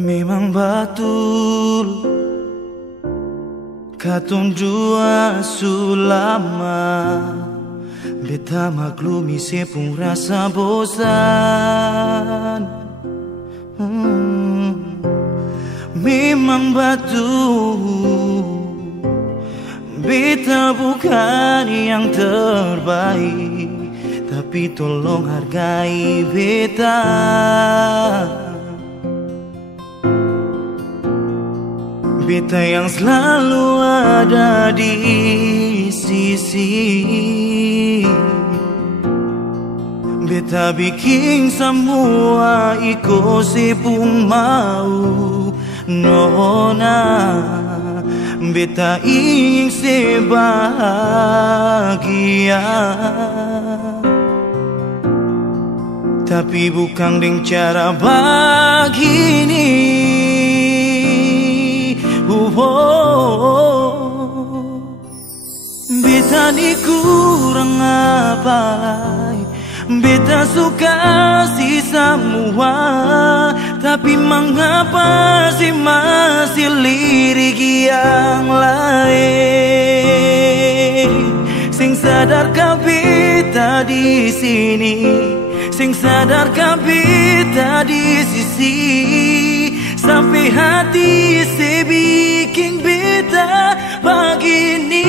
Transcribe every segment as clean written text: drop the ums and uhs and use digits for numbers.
Memang betul katong dua sulama, beta maklumi sepung rasa bosan. Memang betul beta bukan yang terbaik, tapi tolong hargai beta. Beta yang selalu ada di sisi. Beta bikin semua ikut sepung mau nona. Beta ingin sebahagia, tapi bukan dengan cara begini. Beta ni kurang apa, beta suka si semua, tapi mengapa sih masih lirik yang lain? Sing sadarkah beta di sini? Sing sadarkah beta di sisi? Sampai hati sebikin beta begini.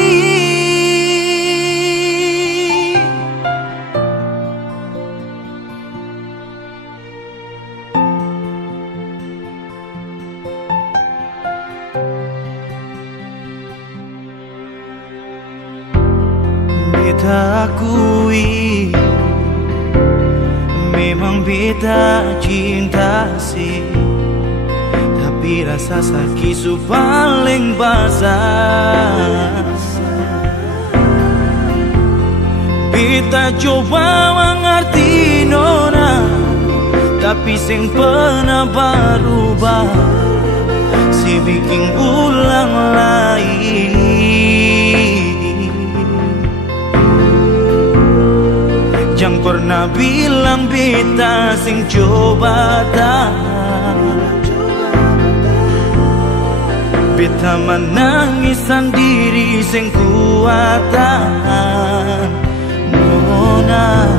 Beta akui memang beta cinta sih, tapi rasa sakit su paling basah. Beta coba mengerti nona, tapi sing pernah berubah, si bikin ulang lagi. Jangan pernah bilang beta sing coba tahan. Beta menangis sendiri sing kuat tahan. Nona,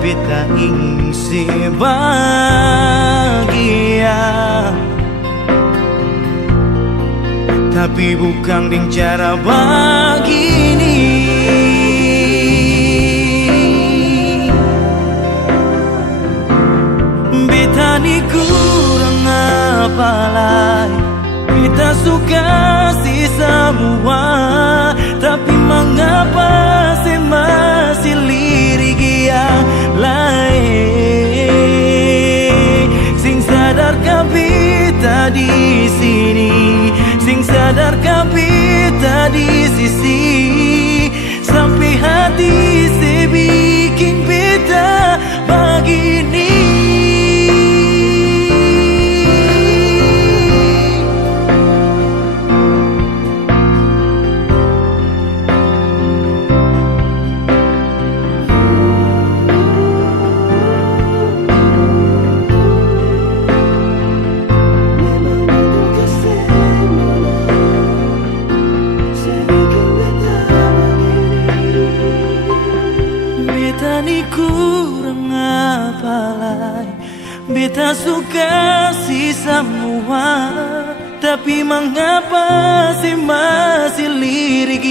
beta ingin sebahagia, tapi bukan dengan cara begini. Beta ni kurang apa lagi, beta suka si semua, tapi mengapa sih masih lirik yang lain? Sing sadarkah beta di sini? Sing sadarkah beta di sisi? Sampai hati sebikin beta begini. Kurang apa lagi, beta suka si semua, tapi mengapa sih masih lirik